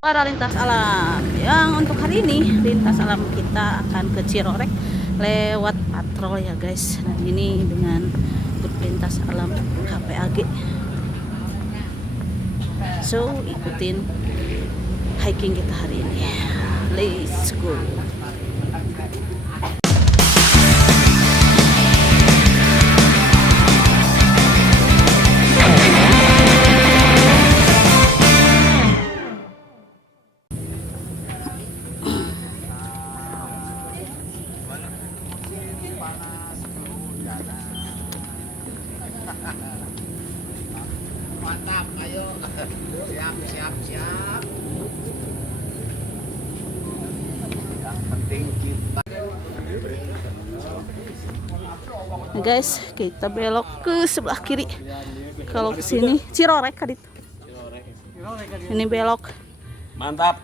Para lintas alam yang untuk hari ini, lintas alam kita akan ke Cirorek lewat patrol ya guys. Nah ini dengan grup lintas alam KPAG. So ikutin hiking kita hari ini. Let's go. Mantap, ayo. Siap. Yang penting kita. Nah guys, kita belok ke sebelah kiri. Kalau ke sini Cirorek kadit. Ini belok. Mantap.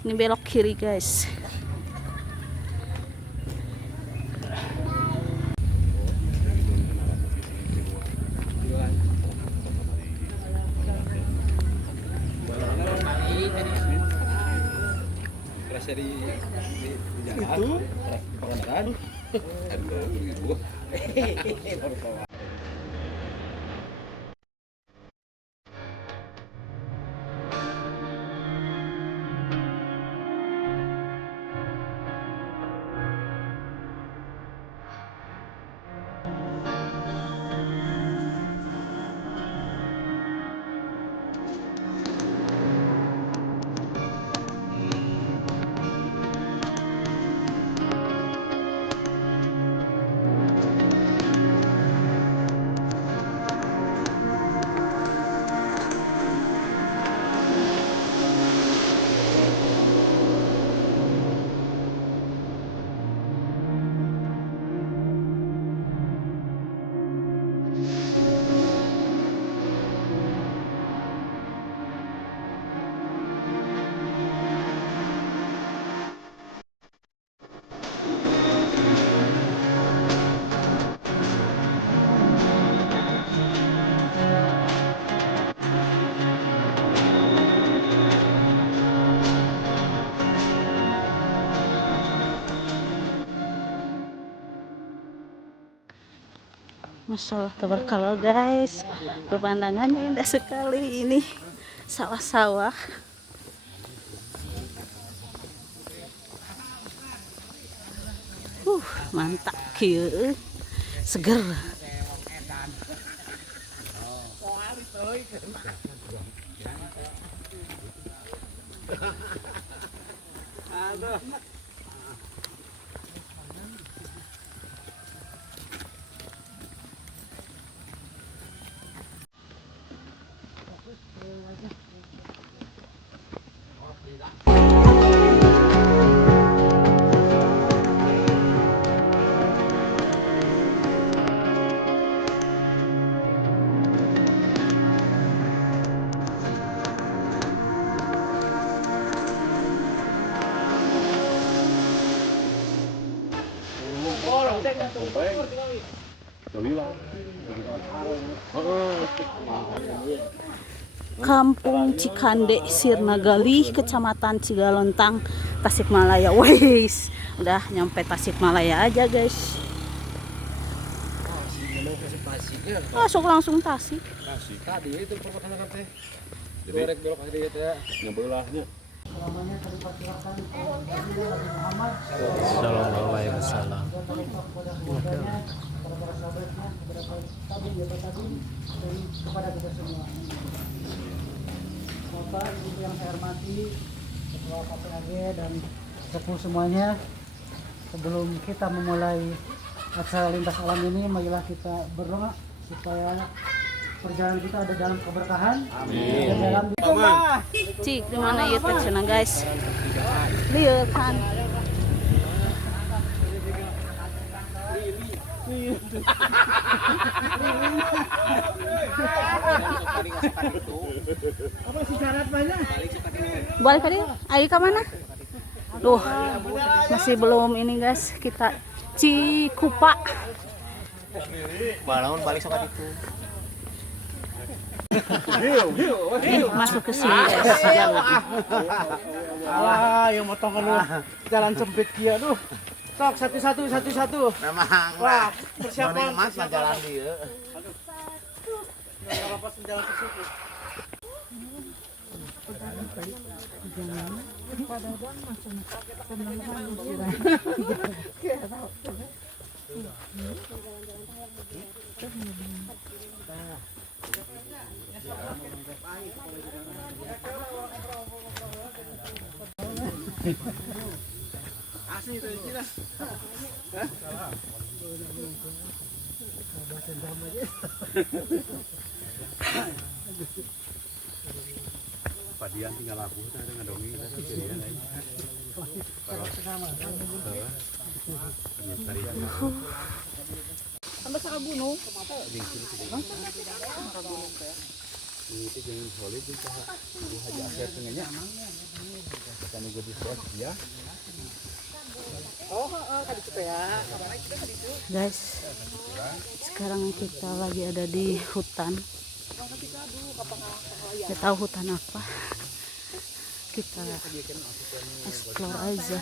Ini belok kiri guys. Itu pengendaraan. Masalah tabarakallah guys, pemandangannya indah sekali ini, sawah-sawah. Mantap kieu, seger. Kampung Cikande, Sirnagali, Kecamatan Cigalontang, Tasikmalaya. Wes, udah nyampe Tasikmalaya aja guys. Masuk langsung Tasik. Tadi itu perbuatan teh. Direk belok ke dia teh. Ngebelahnya. Sallallahu alaihi wasallam. Kepada kita semua. Bapak, Ibu yang saya hormati, Ketua KPAG dan sepuh semuanya, sebelum kita memulai acara lintas alam ini, marilah kita berdoa supaya perjalanan kita ada dalam keberkahan. Amin. Dalam Cik, di mana ieu teh cenah guys? Lieu kan. apa sih syarat banyak? Balik tadi, ayo ke mana? Duh, masih belum ini guys, kita Cikupa. Balaun balik sok itu. Masuk ke sini guys, jauh. Alah, yang motong kan jalan sempit kia aduh. Sok satu-satu. Memang Wah, persiapan mas jalan dia. Apa jalan sesuatu. Asli itu aja lah. Padian tinggal aku tadi ngadongi tadi kirian aja. Sampai sa gunung. Ini jangan solid itu Bu Haji Akhir tengahnya. Kita nih jadi set ya. Guys, sekarang kita lagi ada di hutan. Nggak tahu hutan apa. Kita explore aja.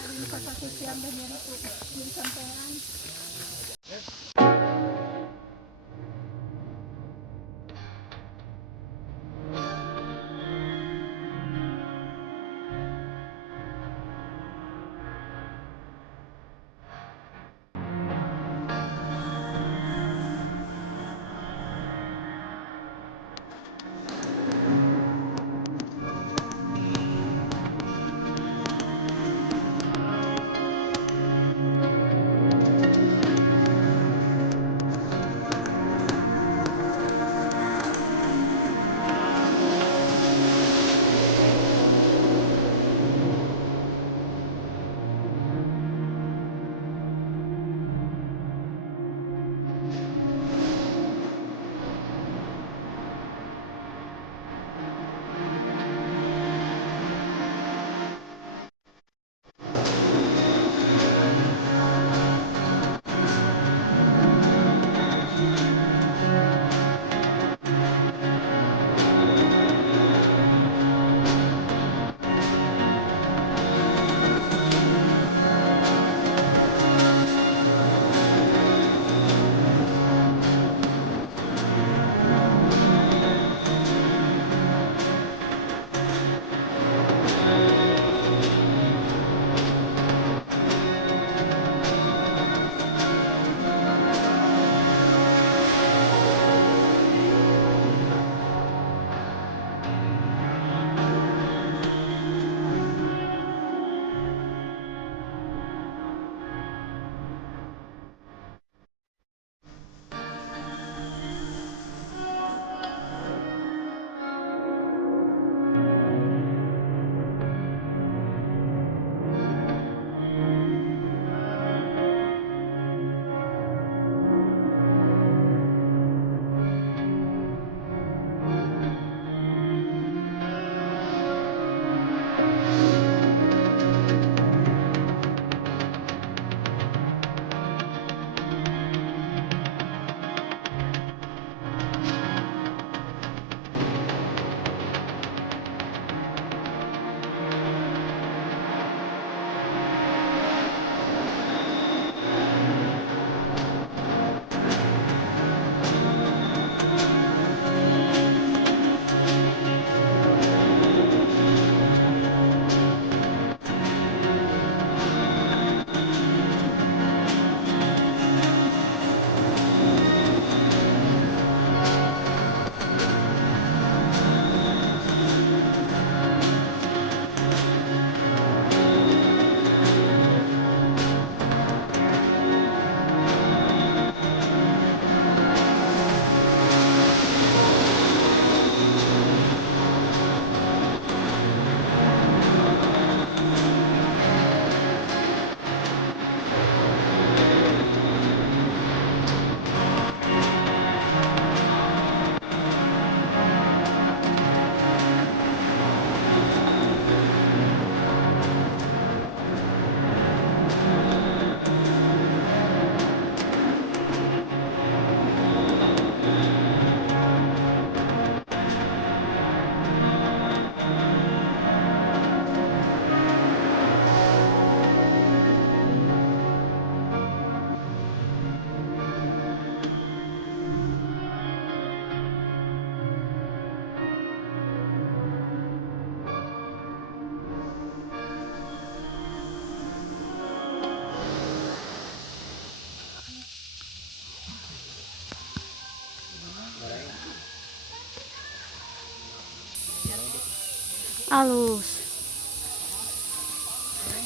Halus.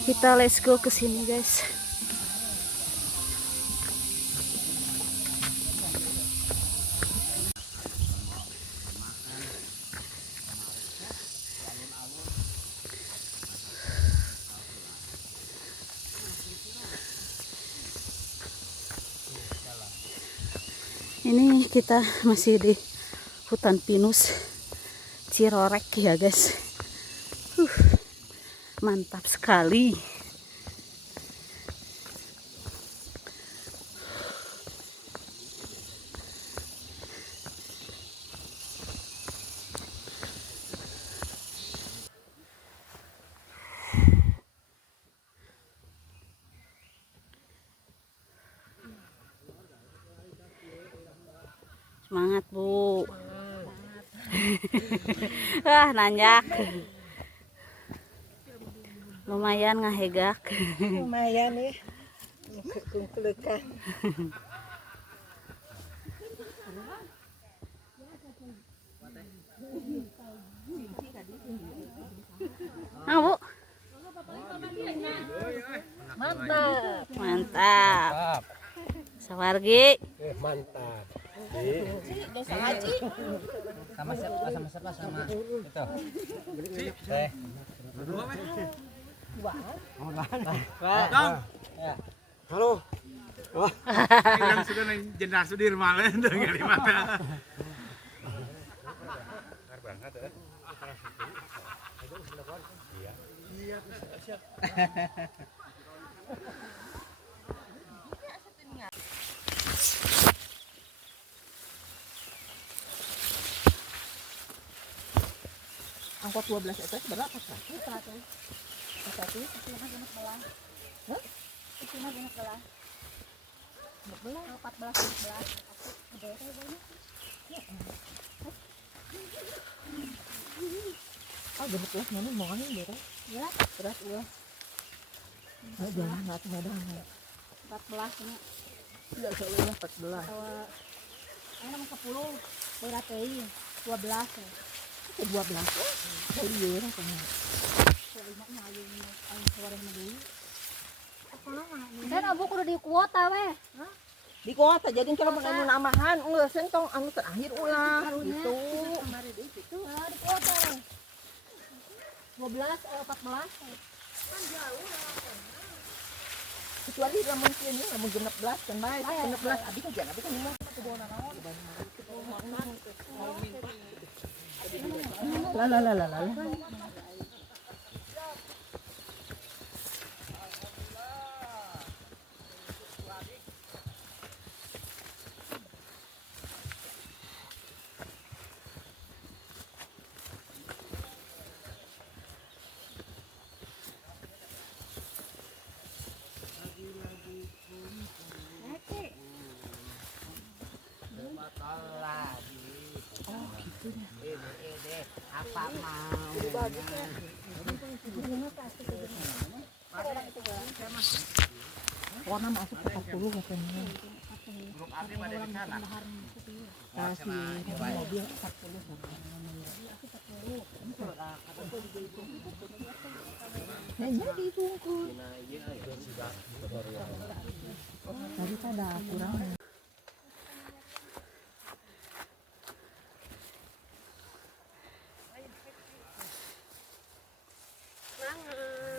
Kita let's go ke sini, guys. Ini kita masih di hutan pinus Cirorek ya, guys. Mantap sekali. Semangat, Bu. Ah, nanjak. Lumayan ngahegak. Lumayan ya. Kumpulkan. Ah, Bu. Mantap. Mantap. Sawargi. Mantap. Sama siapa sama itu. Teh. Halo. Yang sudah jenderal Sudirman dengan di mana? Angkot 12 itu berapa? Satu. Itu mah genep belah. Hah? Itu mah genep belah. 14, 15. Ada kayak banyak. Ah, genep belah mana mau angin beres. Ya, berat ulah. Ah, jangan enggak ada. 14 ini. Enggak salah 14. Ini nomor 10. Berat teh 12. 12 dari dia kan Dan abu kudu di kuota weh. di kota jadi kalau mengenai namahan enggak sentong anu terakhir ulah gitu Nah, di kuota weh. 12 14. kecuali lamun ini lamun genep belas kan baik genep belas abi kan jangan abi kan mau la warna masuk 40 katanya. Grup arti pada di sana. Kasih mobil 40 nah jadi tungkul daripada kurang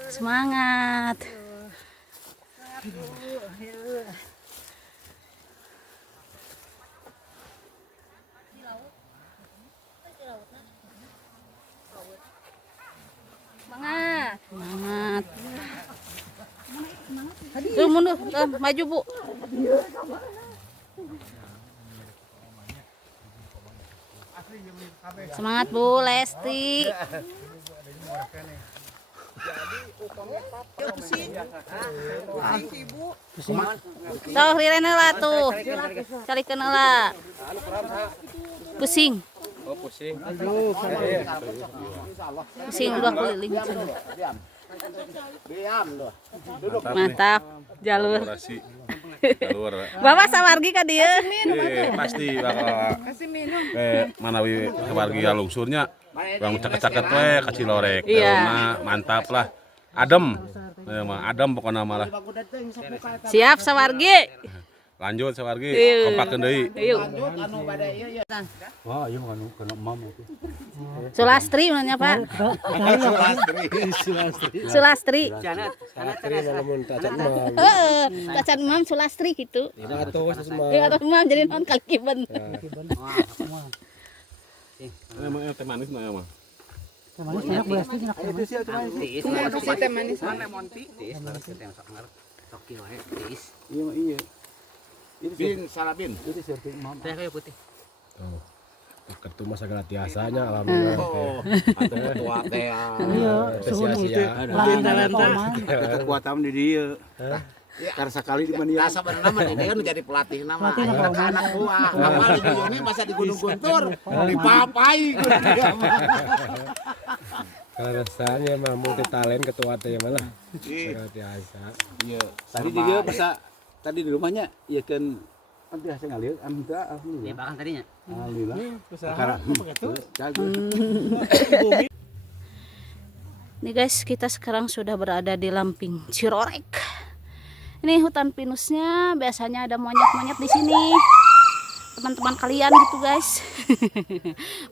Semangat. Semangat. Semangat. Tuh mundur, maju, Bu. Semangat, Bu Lesti. Tuh, rirena lah tuh. Cari kenala. Pusing. Oh, pusing. Pusing udah keliling. Diam loh. Duduk. Mantap. Jalur. Kolaborasi. Keluar. Bapak sawargi ka dia. Pasti bakal manawi sawargi lungsurnya bang caket-caket we ka Cilorek. Iya. Mantap lah. Adem. Adem pokoknya malah. Siap sawargi. Lanjut sawargi, Iya. kompakeun deui. Yuk. Wah, ieu mah kena emam itu. Sulastri nanya Pak. Sulastri. Heeh, tacan mam Sulastri gitu. Iya atuh mam jadi non kalikiban. Emang teh manis mah emang. Teh manis enak belasti enak teh manis. Iya mah iya. Bin, salah bin. Itu serti emam. Teh kayu putih. Oh. Ketu mah segala tiasanya alhamdulillah. Oh, atau ketua teh. Iya, suhu sia-sia. Kekuatan di dia. Karena sekali di mana Rasa bener nama dia nu jadi pelatih nama. Pelatih Ayeuna nama. anak buah. Awal di dieu nya masa di Gunung Guntur, di Papai dia mah. Kalau rasanya mah multi talent ketua teh mah lah. Segala tiasa. Iya. Tadi dia pas tadi di rumahnya ya kan nanti hasil ngalir alhamdulillah. Bahkan tadinya. Alhamdulillah. Karena jago. Nih guys, kita sekarang sudah berada di Lamping Cirorek. Ini hutan pinusnya, biasanya ada monyet-monyet di sini. Teman-teman kalian gitu guys.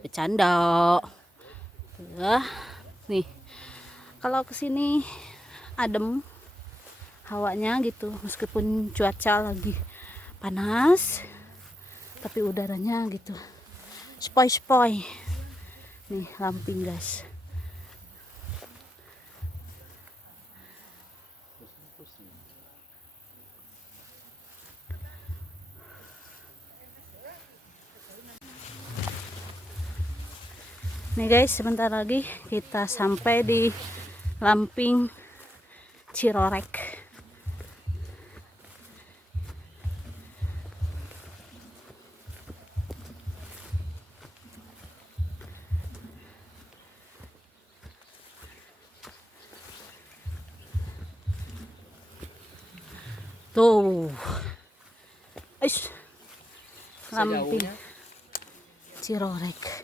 Bercanda. Ya, nih. Kalau kesini adem hawanya gitu, meskipun cuaca lagi panas, tapi udaranya gitu spoi-spoi. Nih Lamping guys. Nih guys, sebentar lagi kita sampai di Lamping Cirorek. Tuh. Aish. Lamping Cirorek.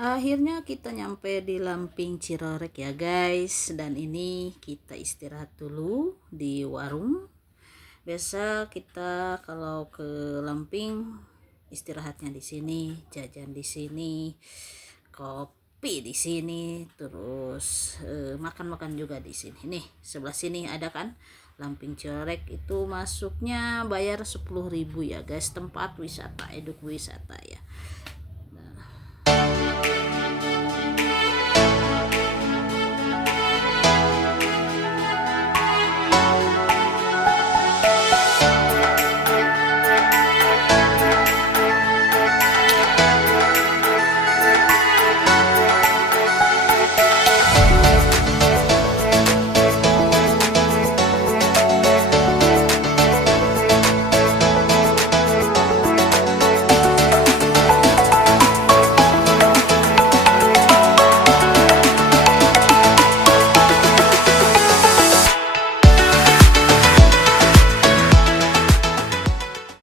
Akhirnya kita nyampe di Lamping Cirorek ya guys. Dan ini kita istirahat dulu di warung. Biasa kita kalau ke Lamping istirahatnya di sini, jajan di sini, kopi di sini, terus makan-makan juga di sini. Nih sebelah sini ada kan Lamping Cirorek, itu masuknya bayar 10.000 ya guys. Tempat wisata, eduk wisata ya.